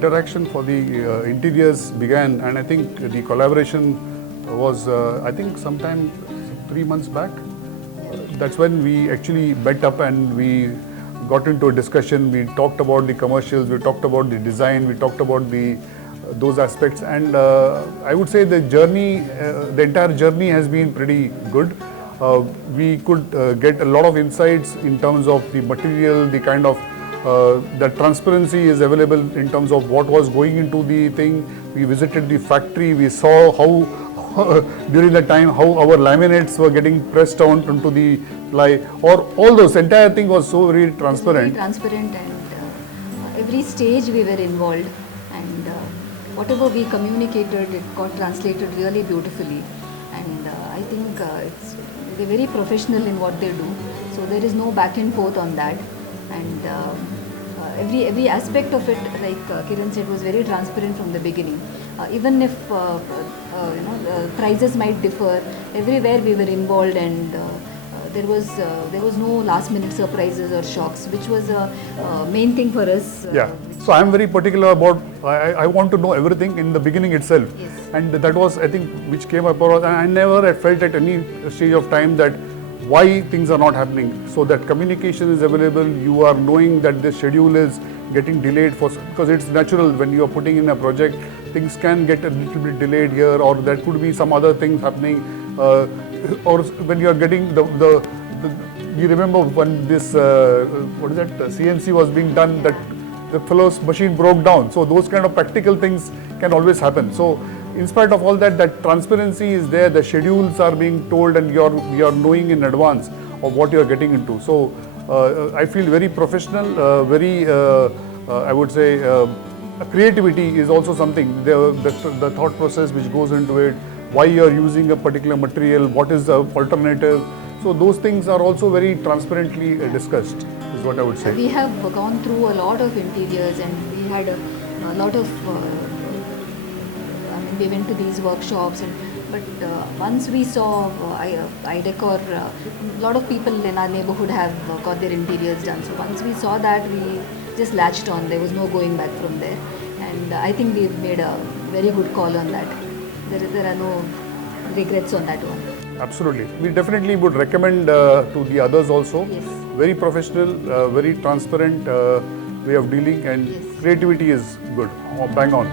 interaction for the interiors began, and I think the collaboration was, I think, sometime 3 months back. That's when we actually met up and we got into a discussion. We talked about the commercials, we talked about the design, we talked about the those aspects, and I would say the journey, the entire journey has been pretty good. We could get a lot of insights in terms of the material, the kind of the transparency is available in terms of what was going into the thing. We visited the factory, we saw how during the time how our laminates were getting pressed down into the ply, or all those, entire thing was so very transparent. Very transparent, and every stage we were involved, and whatever we communicated, it got translated really beautifully. And I think they're very professional in what they do, so there is no back and forth on that. And every aspect of it, like Kiran said, was very transparent from the beginning. Even if prices might differ, everywhere we were involved, and there was no last minute surprises or shocks, which was a main thing for us. Yeah. So I'm very particular about, I want to know everything in the beginning itself. Yes. And that was, I think, which came about, and I never had felt at any stage of time that why things are not happening. So that communication is available, you are knowing that the schedule is getting delayed because it's natural when you are putting in a project, things can get a little bit delayed here, or there could be some other things happening, or when you are getting you remember when this, what is that, CNC was being done, that the fellow's machine broke down. So those kind of practical things can always happen. So in spite of all that, that transparency is there, the schedules are being told, and you are knowing in advance of what you are getting into. So I feel very professional, very, I would say, creativity is also something, the thought process which goes into it, why you are using a particular material, what is the alternative. So those things are also very transparently discussed, is what I would say. We have gone through a lot of interiors, and we had a lot of, we went to these workshops, but once we saw iDecor, a lot of people in our neighborhood have got their interiors done. So once we saw that, we just latched on. There was no going back from there, and I think we've made a very good call on that. There are no regrets on that one. Absolutely. We definitely would recommend to the others also. Yes. Very professional, very transparent way of dealing, and Yes. creativity is good. Bang on.